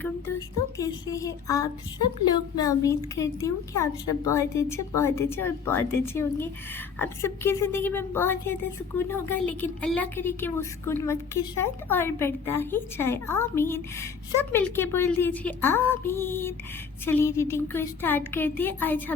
वालेकुम दोस्तों, कैसे हैं आप सब लोग। मैं उम्मीद करती हूँ कि आप सब बहुत अच्छे और बहुत अच्छे होंगे। आप सबकी ज़िंदगी में बहुत ज़्यादा सुकून होगा, लेकिन अल्लाह करे कि वो सुकून वक्त के साथ और बढ़ता ही जाए। आमीन। सब मिलके बोल दीजिए आमीन। चलिए रीडिंग को स्टार्ट करते हैं। आज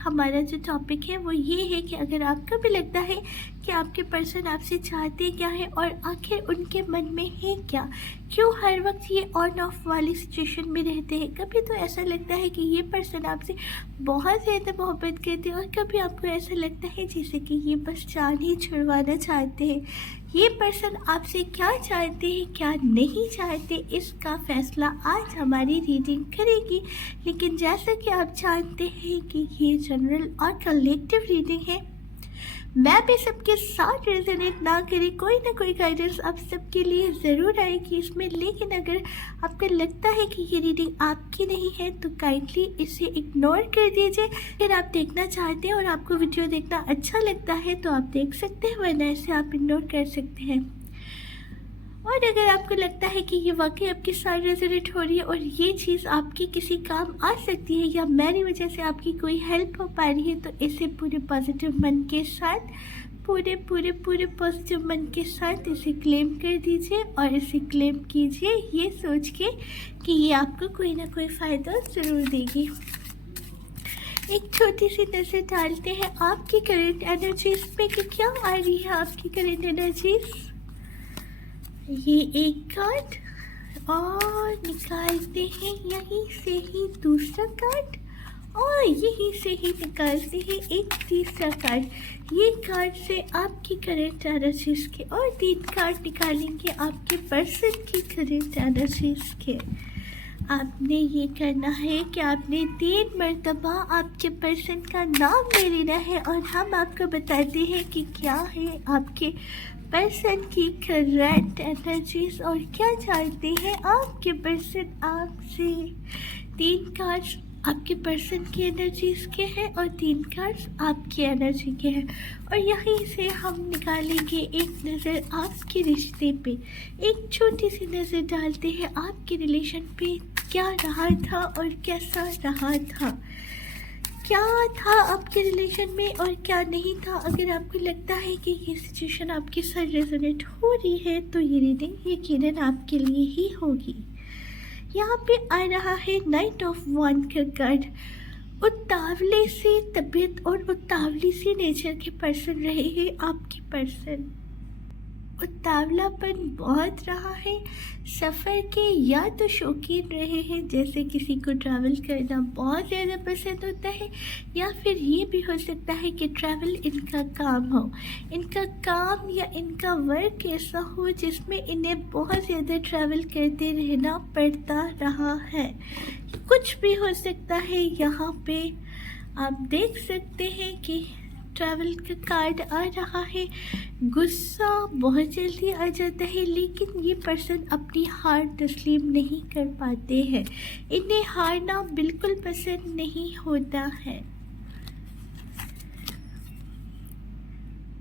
हमारा जो टॉपिक है वो ये है कि अगर आपको भी लगता है कि आपके पर्सन आपसे चाहते क्या है और आखिर उनके मन में है क्या, क्यों हर वक्त ये ऑन ऑफ वाली सिचुएशन में रहते हैं। कभी तो ऐसा लगता है कि ये पर्सन आपसे बहुत ज़्यादा मोहब्बत करते हैं और कभी आपको ऐसा लगता है जैसे कि ये बस जान ही छुड़वाना चाहते हैं। ये पर्सन आपसे क्या चाहते हैं क्या नहीं चाहते, इसका फैसला आज हमारी रीडिंग करेगी। लेकिन जैसा कि आप जानते हैं कि ये जनरल और कलेक्टिव रीडिंग है, मैं भी सबके साथ रेजोनेट ना करे, कोई ना कोई गाइडेंस आप सबके लिए ज़रूर आएगी इसमें। लेकिन अगर आपको लगता है कि ये रीडिंग आपकी नहीं है तो काइंडली इसे इग्नोर कर दीजिए। अगर आप देखना चाहते हैं और आपको वीडियो देखना अच्छा लगता है तो आप देख सकते हैं, वरना इसे आप इग्नोर कर सकते हैं। और अगर आपको लगता है कि ये वाकई आपके साथ रेजोनेट हो रही है और ये चीज़ आपकी किसी काम आ सकती है या मेरी वजह से आपकी कोई हेल्प हो पा रही है, तो इसे पूरे पॉजिटिव मन के साथ पूरे पॉजिटिव मन के साथ इसे क्लेम कर दीजिए और इसे क्लेम कीजिए ये सोच के कि ये आपको कोई ना कोई फ़ायदा ज़रूर देगी। एक छोटी सी नज़र डालते हैं आपकी करंट एनर्जीज पे कि क्या आ रही है आपकी करंट एनर्जीज। ये एक कार्ड और निकालते हैं यहीं से ही दूसरा कार्ड और यहीं से ही निकालते हैं एक तीसरा कार्ड। ये कार्ड से आपकी करंट एनर्जीज के और 3 कार्ड निकालेंगे आपके पर्सन की करंट एनर्जीज के। आपने ये करना है कि आपने 3 मरतबा आपके पर्सन का नाम ले लेना है और हम आपको बताते हैं कि क्या है आपके पर्सन की करंट एनर्जीज और क्या चाहते हैं आपके पर्सन आपसे। 3 कार्ड्स आपके पर्सन की एनर्जीज के हैं और 3 कार्ड्स आपकी एनर्जी के हैं। और यहीं से हम निकालेंगे एक नज़र आपके रिश्ते पे, एक छोटी सी नज़र डालते हैं आपके रिलेशन पे क्या रहा था और कैसा रहा था, क्या था आपके रिलेशन में और क्या नहीं था। अगर आपको लगता है कि ये सिचुएशन आपके साथ रेजोनेट हो रही है तो ये रीडिंग यकीनन आपके लिए ही होगी। यहाँ पे आ रहा है नाइट ऑफ वांड का कार्ड। उतावले से तबीयत और उतावली से नेचर के पर्सन रहे हैं आपके पर्सन। उतावलापन बहुत रहा है, सफ़र के या तो शौकीन रहे हैं, जैसे किसी को ट्रैवल करना बहुत ज़्यादा पसंद होता है, या फिर ये भी हो सकता है कि ट्रैवल इनका काम हो, इनका काम या इनका वर्क ऐसा हो जिसमें इन्हें बहुत ज़्यादा ट्रैवल करते रहना पड़ता रहा है। कुछ भी हो सकता है। यहाँ पे आप देख सकते हैं कि ट्रैवल का कार्ड आ रहा है। गुस्सा बहुत जल्दी आ जाता है, लेकिन ये पर्सन अपनी हार तस्लीम नहीं कर पाते हैं, इन्हें हारना बिल्कुल पसंद नहीं होता है।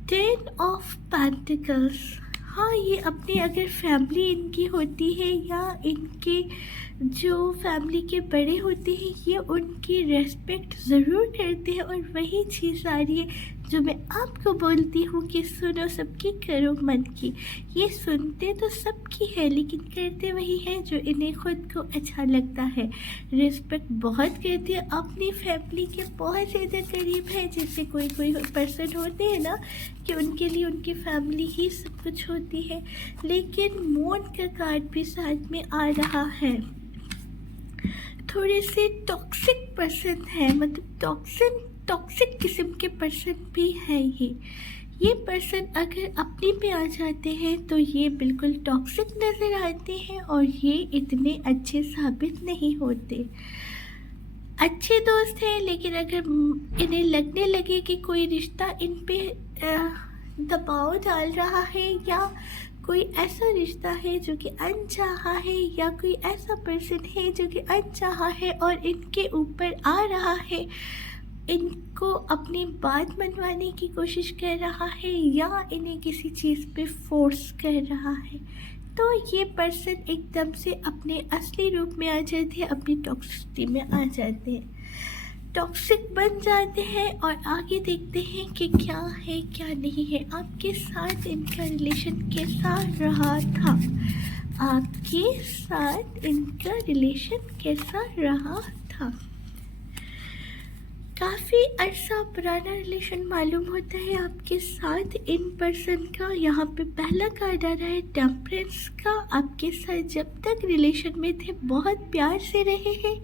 10 ऑफ पेंटिकल्स, हाँ ये अपनी अगर फैमिली इनकी होती है या इनके जो फैमिली के बड़े होते हैं ये उनकी रेस्पेक्ट ज़रूर करते हैं। और वही चीज़ आ रही है जो मैं आपको बोलती हूँ कि सुनो सबकी करो मन की। ये सुनते तो सबकी है लेकिन करते वही है जो इन्हें खुद को अच्छा लगता है। रिस्पेक्ट बहुत करते हैं, अपनी फैमिली के बहुत ज़्यादा करीब है। जैसे कोई पर्सन होते हैं ना कि उनके लिए उनकी फैमिली ही सब कुछ होती है। लेकिन मून का कार्ड भी साथ में आ रहा है। थोड़े से टॉक्सिक पर्सन है, मतलब टॉक्सिक किस्म के पर्सन भी है ये पर्सन अगर अपने पे आ जाते हैं तो ये बिल्कुल टॉक्सिक नज़र आते हैं और ये इतने अच्छे साबित नहीं होते। अच्छे दोस्त हैं, लेकिन अगर इन्हें लगने लगे कि कोई रिश्ता इन पे दबाव डाल रहा है या कोई ऐसा रिश्ता है जो कि अनचाहा है या कोई ऐसा पर्सन है जो कि अनचाहा है और इनके ऊपर आ रहा है, इनको अपनी बात मनवाने की कोशिश कर रहा है या इन्हें किसी चीज़ पे फोर्स कर रहा है, तो ये पर्सन एकदम से अपने असली रूप में आ जाते हैं, अपनी टॉक्सिसिटी में आ जाते हैं, टॉक्सिक बन जाते हैं और आगे देखते हैं कि क्या है क्या नहीं है। आपके साथ इनका रिलेशन कैसा रहा था, आपके साथ इनका रिलेशन कैसा रहा था। काफ़ी अरसा पुराना रिलेशन मालूम होता है आपके साथ इन पर्सन का। यहाँ पे पहला कार्ड आ रहा है टेम्परेंस का। आपके साथ जब तक रिलेशन में थे बहुत प्यार से रहे हैं,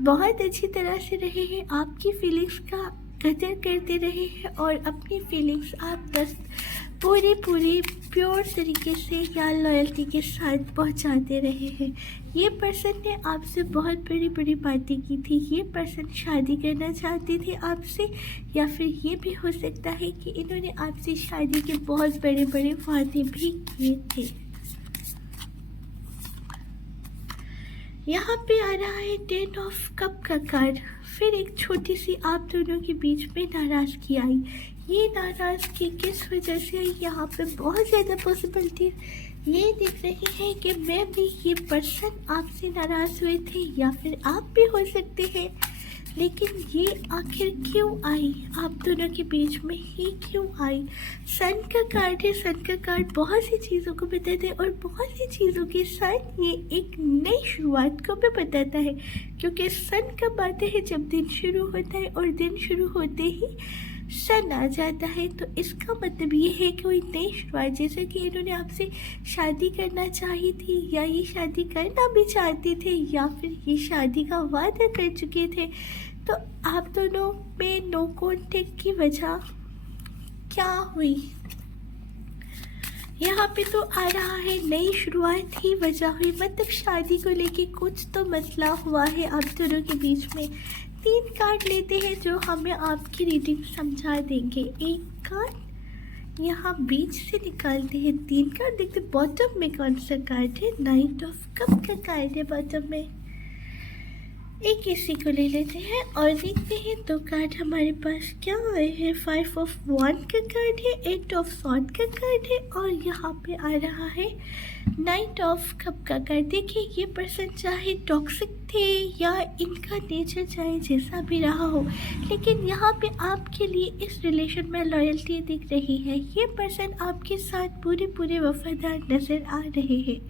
बहुत अच्छी तरह से रहे हैं, आपकी फीलिंग्स का कदर करते रहे हैं और अपनी फीलिंग्स आप बस पूरी प्योर तरीके से या लॉयल्टी के साथ पहुंचाते रहे हैं। ये पर्सन ने आपसे बहुत बड़ी बातें की थी। ये पर्सन शादी करना चाहते थे आपसे, या फिर ये भी हो सकता है कि इन्होंने आपसे शादी के बहुत बड़े वादे भी किए थे। यहाँ पे आ रहा है 10 ऑफ कप का कार्ड। फिर एक छोटी सी आप दोनों के बीच में नाराज़गी आई। ये नाराज़गी किस वजह से आई, यहाँ पे बहुत ज़्यादा पॉसिबिलिटी ये दिख रही है कि मैं भी ये पर्सन आपसे नाराज़ हुए थे या फिर आप भी हो सकते हैं। लेकिन ये आखिर क्यों आई, आप दोनों के बीच में ही क्यों आई। सन का कार्ड है। सन का कार्ड बहुत सी चीज़ों को बताता है और बहुत सी चीज़ों के साथ ये एक नई शुरुआत को भी बताता है, क्योंकि सन कब आता है, जब दिन शुरू होता है और दिन शुरू होते ही सन आ जाता है। तो इसका मतलब ये है कि कोई नई शुरुआत, जैसे कि इन्होंने आपसे शादी करना चाही थी या ये शादी करना भी चाहते थे या फिर ये शादी का वादा कर चुके थे। तो आप दोनों में नो कॉन्टेक्ट की वजह क्या हुई, यहाँ पे तो आ रहा है नई शुरुआत ही वजह हुई, मतलब शादी को लेके कुछ तो मसला हुआ है आप दोनों के बीच में। 3 कार्ड लेते हैं जो हमें आपकी रीडिंग समझा देंगे। एक कार्ड यहाँ बीच से निकालते हैं, 3 कार्ड देखते बॉटम में कौन सा कार्ड है, नाइट ऑफ कप का कार्ड है बॉटम में। एक इसी को ले लेते हैं और देखते हैं 2 कार्ड हमारे पास क्या आए हैं। 5 ऑफ वॉन्ड का कार्ड है, 8 ऑफ सॉर्ड का कार्ड है और यहाँ पे आ रहा है नाइट ऑफ कप का कार्ड। देखिए ये पर्सन चाहे टॉक्सिक थे या इनका नेचर चाहे जैसा भी रहा हो, लेकिन यहाँ पे आपके लिए इस रिलेशन में लॉयल्टी दिख रही है। ये पर्सन आपके साथ पूरे वफादार नज़र आ रहे हैं।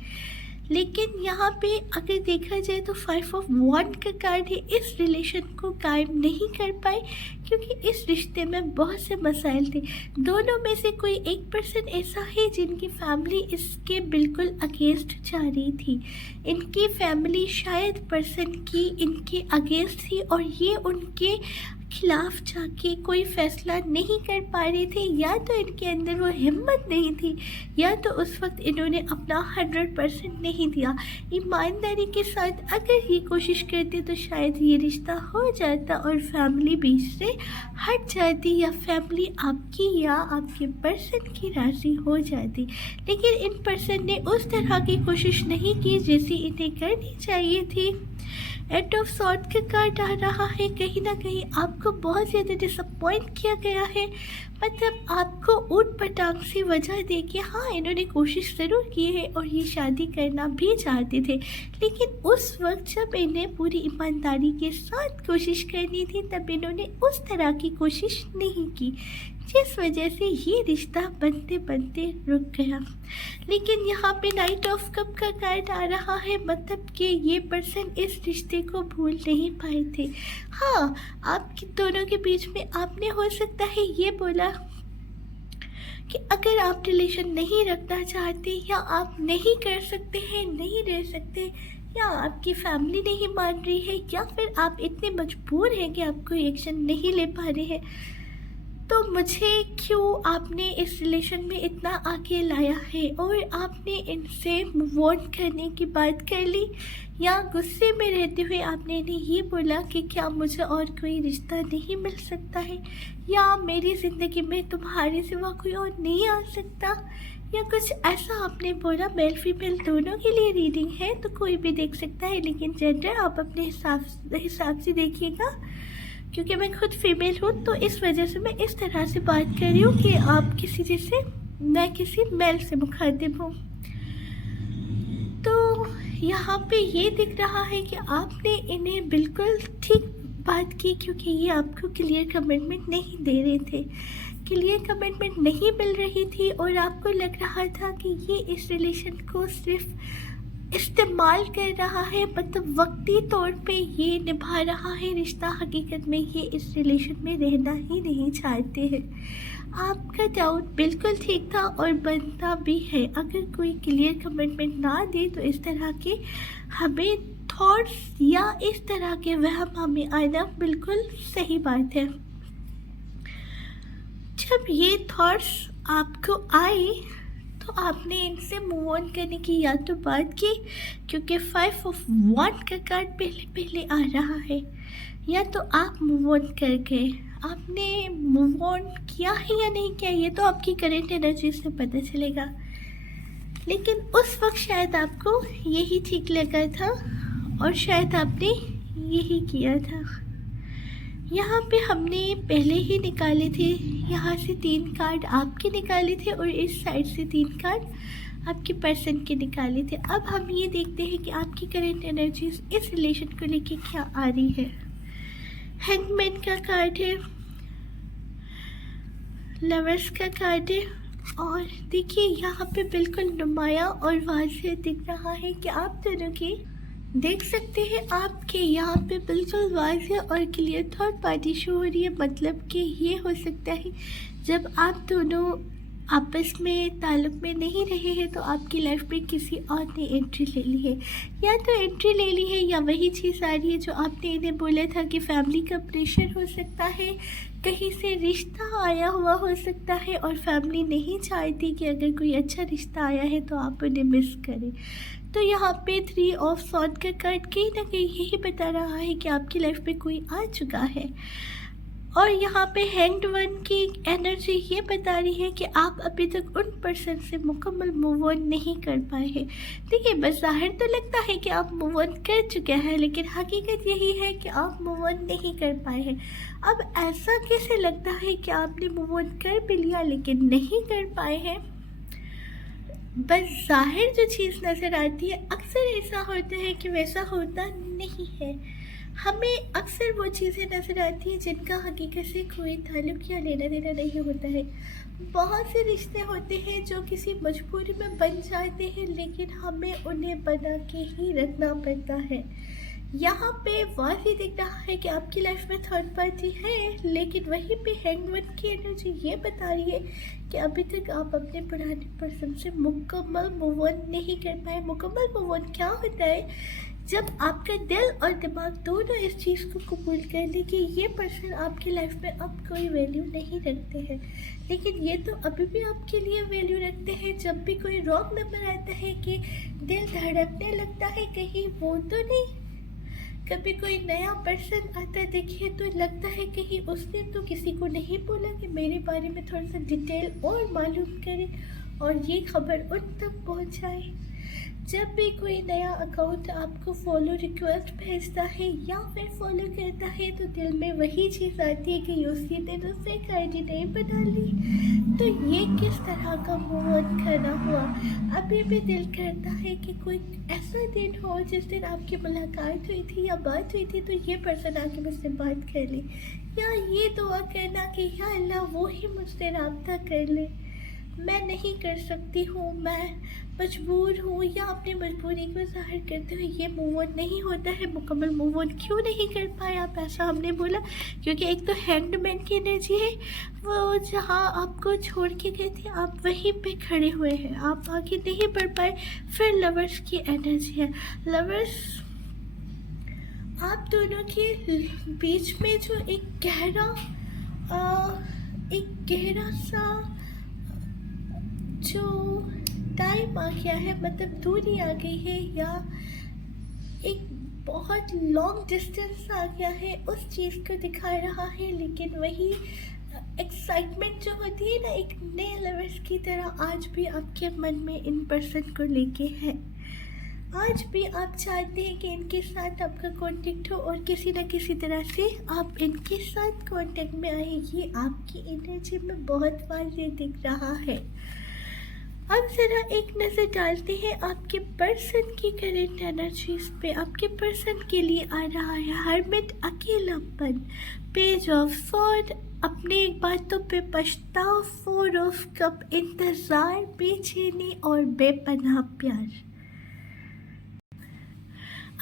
लेकिन यहाँ पे अगर देखा जाए तो 5 ऑफ वॉन्ड का कार्ड है। इस रिलेशन को कायम नहीं कर पाए क्योंकि इस रिश्ते में बहुत से मसाइल थे। दोनों में से कोई एक पर्सन ऐसा है जिनकी फैमिली इसके बिल्कुल अगेंस्ट जा रही थी। इनकी फैमिली शायद पर्सन की इनके अगेंस्ट थी और ये उनके खिलाफ जाके कोई फैसला नहीं कर पा रहे थे, या तो इनके अंदर वो हिम्मत नहीं थी या तो उस वक्त इन्होंने अपना 100% नहीं दिया। ईमानदारी के साथ अगर ये कोशिश करते तो शायद ये रिश्ता हो जाता और फैमिली बीच से हट जाती या फैमिली आपकी या आपके पर्सन की राज़ी हो जाती। लेकिन इन पर्सन ने उस तरह की कोशिश नहीं की जैसी इन्हें करनी चाहिए थी। 8 ऑफ सॉर्ड का कार्ड आ रहा है। कहीं ना कहीं आपको बहुत ज़्यादा डिसअपॉइंट किया गया है, मतलब आपको ऊट पटांग सी वजह दे के हाँ इन्होंने कोशिश ज़रूर की है और ये शादी करना भी चाहते थे, लेकिन उस वक्त जब इन्हें पूरी ईमानदारी के साथ कोशिश करनी थी तब इन्होंने उस तरह की कोशिश नहीं की, जिस वजह से ये रिश्ता बनते बनते रुक गया। लेकिन यहाँ पे नाइट ऑफ कप का कार्ड आ रहा है, मतलब कि ये पर्सन इस रिश्ते को भूल नहीं पाए थे। हाँ, आपके दोनों के बीच में आपने हो सकता है ये बोला कि अगर आप रिलेशन नहीं रखना चाहते या आप नहीं कर सकते हैं, नहीं रह सकते, या आपकी फैमिली नहीं मान रही है, या फिर आप इतने मजबूर हैं कि आप कोई एक्शन नहीं ले पा रहे हैं, तो मुझे क्यों आपने इस रिलेशन में इतना आगे लाया है और आपने इनसे मूव ऑन करने की बात कर ली, या गुस्से में रहते हुए आपने इन्हें ये बोला कि क्या मुझे और कोई रिश्ता नहीं मिल सकता है, या मेरी ज़िंदगी में तुम्हारे सिवा कोई और नहीं आ सकता, या कुछ ऐसा आपने बोला। मेल फीमेल दोनों के लिए रीडिंग है तो कोई भी देख सकता है, लेकिन जेंडर आप अपने हिसाब से देखिएगा, क्योंकि मैं खुद फीमेल हूँ तो इस वजह से मैं इस तरह से बात कर रही हूँ कि आप किसी जैसे मैं किसी मेल से मुखातिब हूँ। तो यहाँ पे ये दिख रहा है कि आपने इन्हें बिल्कुल ठीक बात की, क्योंकि ये आपको क्लियर कमिटमेंट नहीं दे रहे थे, क्लियर कमिटमेंट नहीं मिल रही थी, और आपको लग रहा था कि ये इस रिलेशन को सिर्फ इस्तेमाल कर रहा है, मतलब वक्ती तौर पे ये निभा रहा है रिश्ता, हकीकत में ये इस रिलेशन में रहना ही नहीं चाहते हैं। आपका डाउट बिल्कुल ठीक था और बनता भी है। अगर कोई क्लियर कमिटमेंट ना दे तो इस तरह के हमें थॉट्स या इस तरह के वहम हमें आना बिल्कुल सही बात है। जब ये थॉट्स आपको आए तो आपने इनसे मूव ऑन करने की या तो बात की, क्योंकि 5 ऑफ वन का कार्ड पहले पहले आ रहा है, या तो आप मूव ऑन कर गए। आपने मूव ऑन किया है या नहीं किया ये तो आपकी करेंट एनर्जी से पता चलेगा, लेकिन उस वक्त शायद आपको यही ठीक लगा था और शायद आपने यही किया था। यहाँ पे हमने पहले ही निकाले थे, यहाँ से 3 कार्ड आपके निकाले थे और इस साइड से 3 कार्ड आपके पर्सन के निकाले थे। अब हम ये देखते हैं कि आपकी करंट एनर्जीज इस रिलेशन को लेके क्या आ रही है। हैंगमैन का कार्ड है, लवर्स का कार्ड है, और देखिए यहाँ पे बिल्कुल नुमाया और वाज़ेह दिख रहा है कि आप दोनों की देख सकते हैं आपके यहाँ पे बिल्कुल वाज़ेह और क्लियर थर्ड पार्टी शो हो रही है। मतलब कि ये हो सकता है जब आप दोनों आपस में ताल्लुक़ में नहीं रहे हैं तो आपकी लाइफ में किसी और ने एंट्री ले ली है, या तो एंट्री ले ली है या वही चीज़ आ रही है जो आपने इन्हें बोला था कि फैमिली का प्रेशर हो सकता है, कहीं से रिश्ता आया हुआ हो सकता है और फैमिली नहीं चाहती कि अगर कोई अच्छा रिश्ता आया है तो आप उन्हें मिस करें। तो यहाँ पे 3 ऑफ सॉर्ड का कार्ड कहीं ना कहीं यही बता रहा है कि आपकी लाइफ में कोई आ चुका है, और यहाँ पे हैंग्ड वन की एनर्जी ये बता रही है कि आप अभी तक उन पर्सन से मुकम्मल मूव ऑन नहीं कर पाए हैं। देखिए, बस ज़ाहिर तो लगता है कि आप मूव ऑन कर चुके हैं, लेकिन हकीकत यही है कि आप मूव ऑन नहीं कर पाए हैं। अब ऐसा कैसे लगता है कि आपने मूव ऑन कर भी लिया लेकिन नहीं कर पाए हैं? बस ज़ाहिर जो चीज़ नज़र आती है, अक्सर ऐसा होता है कि वैसा होता नहीं है। हमें अक्सर वो चीज़ें नज़र आती हैं जिनका हकीकत से कोई ताल्लुक़ या लेना देना नहीं होता है। बहुत से रिश्ते होते हैं जो किसी मजबूरी में बन जाते हैं, लेकिन हमें उन्हें बना के ही रखना पड़ता है। यहाँ पे वाज़ेह दिख रहा है कि आपकी लाइफ में थर्ड पार्टी है, लेकिन वहीं पे हैंगमैन की एनर्जी ये बता रही है कि अभी तक आप अपने पुराने पर्सन से मुकम्मल मूव ऑन नहीं कर पाए। मुकम्मल मूव ऑन क्या होता है? जब आपका दिल और दिमाग दोनों इस चीज़ को कबूल कर ले कि ये पर्सन आपकी लाइफ में अब कोई वैल्यू नहीं रखते हैं, लेकिन ये तो अभी भी आपके लिए वैल्यू रखते हैं। जब भी कोई रॉन्ग नंबर आता है कि दिल धड़कने लगता है, कहीं वो तो नहीं, कभी कोई नया पर्सन आता देखिए तो लगता है कहीं उसने तो किसी को नहीं बोला कि मेरे बारे में थोड़ा सा डिटेल और मालूम करे और ये खबर उन तक पहुंचाए। जब भी कोई नया अकाउंट आपको फॉलो रिक्वेस्ट भेजता है या फिर फॉलो करता है तो दिल में वही चीज़ आती है कि उसी दिन उसने आईडी नहीं बना ली, तो ये किस तरह का मूव ऑन करना हुआ। अभी भी दिल करता है कि कोई ऐसा दिन हो जिस दिन आपकी मुलाकात हुई थी या बात हुई थी तो ये पर्सन आके मुझसे बात कर ले, या ये दुआ करना कि या अल्लाह वो ही मुझसे रब्ता कर ले। मैं नहीं कर सकती हूँ, मैं मजबूर हूँ, या अपनी मजबूरी को ज़ाहिर करते हुए ये मूव ऑन नहीं होता है। मुकम्मल मूव ऑन क्यों नहीं कर पाए आप? ऐसा हमने बोला क्योंकि एक तो हैंगमैन की एनर्जी है, वो जहाँ आपको छोड़ के गए थे आप वहीं पे खड़े हुए हैं, आप आगे नहीं बढ़ पाए। फिर लवर्स की एनर्जी है, लवर्स आप दोनों के बीच में जो एक गहरा सा जो टाइम आ गया है, मतलब दूरी आ गई है या एक बहुत लॉन्ग डिस्टेंस आ गया है, उस चीज़ को दिखा रहा है। लेकिन वही एक्साइटमेंट जो होती है ना एक नए लवर्स की तरह, आज भी आपके मन में इन पर्सन को लेके है। आज भी आप चाहते हैं कि इनके साथ आपका कांटेक्ट हो और किसी न किसी तरह से आप इनके साथ कांटेक्ट में आए। ये आपकी एनर्जी में बहुत वाज़ेह दिख रहा है। अब ज़रा एक नज़र डालते हैं आपके पर्सन की करंट एनर्जीज पे। आपके पर्सन के लिए आ रहा है हर्मिट, अकेलापन, पेज ऑफ स्वॉर्ड, अपने बातों पे पछताव, फोर ऑफ कप, इंतज़ार, बेचैनी और बेपनाह प्यार।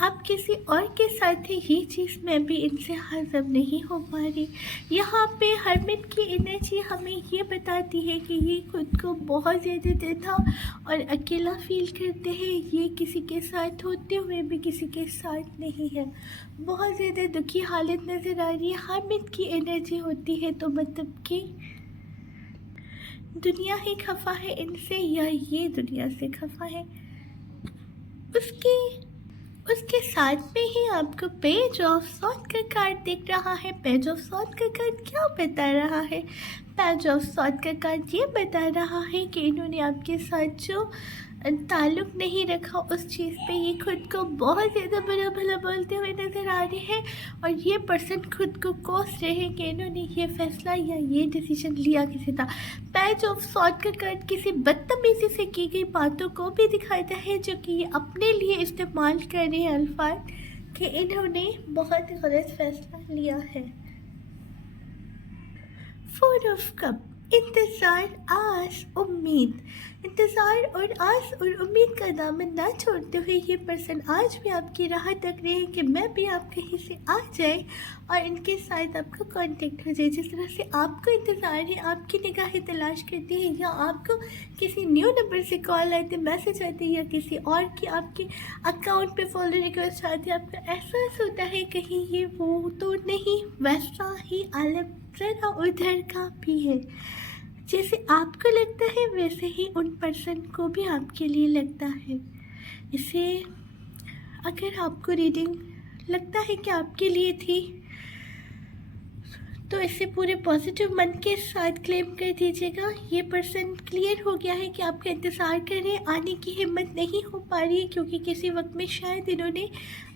आप किसी और के साथ है, ये चीज़ मैं भी इनसे हज़म नहीं हो पा रही। यहाँ पे हरमिट की एनर्जी हमें ये बताती है कि ये खुद को बहुत ज़्यादा तन्हा और अकेला फील करते हैं। ये किसी के साथ होते हुए भी किसी के साथ नहीं है, बहुत ज़्यादा दुखी हालत नज़र आ रही है। हरमिट की एनर्जी होती है तो मतलब कि दुनिया ही खफा है इनसे या ये दुनिया से खफा है। उसके साथ में ही आपको पेज ऑफ सॉर्ड का कार्ड दिख रहा है। पेज ऑफ सॉर्ड का कार्ड क्या बता रहा है? पेज ऑफ सॉर्ड का कार्ड ये बता रहा है कि इन्होंने आपके साथ जो ताल्लुक़ नहीं रखा उस चीज़ पे ये खुद को बहुत ज़्यादा बुरा भला बोलते हुए नज़र आ रहे हैं और ये पर्सन खुद को कोस रहे हैं कि इन्होंने ये फ़ैसला या ये डिसीजन लिया किसी था। पेज ऑफ सॉर्ड का कार्ड किसी बदतमीज़ी से की गई बातों को भी दिखाता है जो कि ये अपने लिए इस्तेमाल कर रहे हैं अल्फाज कि इन्होंने बहुत गलत फ़ैसला लिया है। फोर ऑफ कप, इंतज़ार, आस, उम्मीद। इंतज़ार और आस और उम्मीद का दामन ना छोड़ते हुए ये पर्सन आज भी आपकी राह तक रहे हैं कि मैं भी आप कहीं से आ जाए और इनके साथ आपका कांटेक्ट हो जाए। जिस तरह से आपको इंतज़ार है, आपकी निगाहें तलाश करती है या आपको किसी न्यू नंबर से कॉल आते, मैसेज आते या किसी और की आपके अकाउंट पे फॉलो रिक्वेस्ट आती है, आपका एहसास होता है कहीं ये वो तो नहीं, वैसा ही आलम ज़रा उधर का भी है। जैसे आपको लगता है वैसे ही उन पर्सन को भी आपके लिए लगता है। इसे अगर आपको रीडिंग लगता है कि आपके लिए थी तो इसे पूरे पॉजिटिव मन के साथ क्लेम कर दीजिएगा। ये पर्सन क्लियर हो गया है कि आपका इंतज़ार कर रहे हैं, आने की हिम्मत नहीं हो पा रही है क्योंकि किसी वक्त में शायद इन्होंने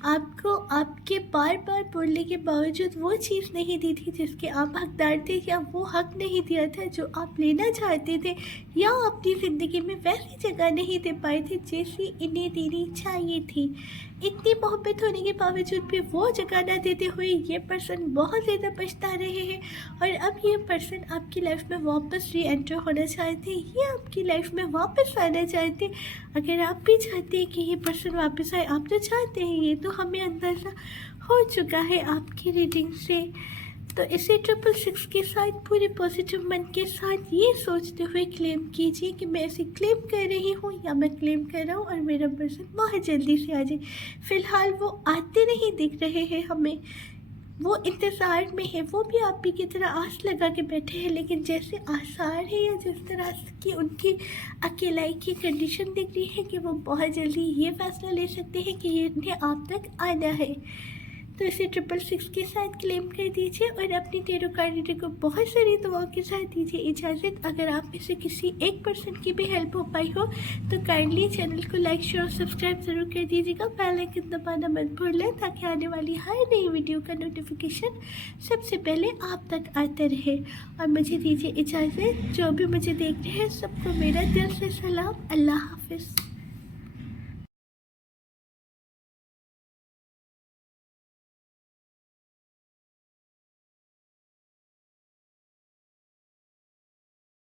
आपको आपके बार बार बोलने के बावजूद वो चीज़ नहीं दी थी जिसके आप हकदार थे, या वो हक नहीं दिया था जो आप लेना चाहते थे, या अपनी ज़िंदगी में वैसी जगह नहीं दे पाए थे जैसी इन्हें देनी चाहिए थी। इतनी मोहब्बत होने के बावजूद भी वो जगह ना देते हुए ये पर्सन बहुत ज़्यादा पछता रहे हैं और अब ये पर्सन आपकी लाइफ में वापस री एंटर होना चाहते हैं, ये आपकी लाइफ में वापस आना चाहते हैं। अगर आप भी चाहते हैं कि ये पर्सन वापस आए, आप तो चाहते हैं, ये तो हमें अंदाज़ा हो चुका है आपकी रीडिंग से। तो इसे 666 के साथ पूरे पॉजिटिव मन के साथ ये सोचते हुए क्लेम कीजिए कि मैं इसे क्लेम कर रही हूँ या मैं क्लेम कर रहा हूँ और मेरा पर्सन बहुत जल्दी से आ जाए। फ़िलहाल वो आते नहीं दिख रहे हैं हमें, वो इंतज़ार में है, वो भी आप ही की तरह आस लगा के बैठे हैं, लेकिन जैसे आसार है या जिस तरह की उनकी अकेलाई की कंडीशन दिख रही है कि वो बहुत जल्दी ये फ़ैसला ले सकते हैं कि ये इन्हें आप तक आना है। तो इसे 666 के साथ क्लेम कर दीजिए और अपनी टेरो कार्ड रीडर को बहुत सारी दुआओं के साथ दीजिए इजाज़त। अगर आप में से किसी एक पर्सन की भी हेल्प हो पाई हो तो काइंडली चैनल को लाइक, शेयर और सब्सक्राइब ज़रूर कर दीजिएगा। बेल आइकन दबाना मत भूलें ताकि आने वाली हर नई वीडियो का नोटिफिकेशन सबसे पहले आप तक आता रहे। और मुझे दीजिए इजाज़त। जो भी मुझे देख रहे हैं सबको मेरा दिल से सलाम। अल्लाह हाफिज़।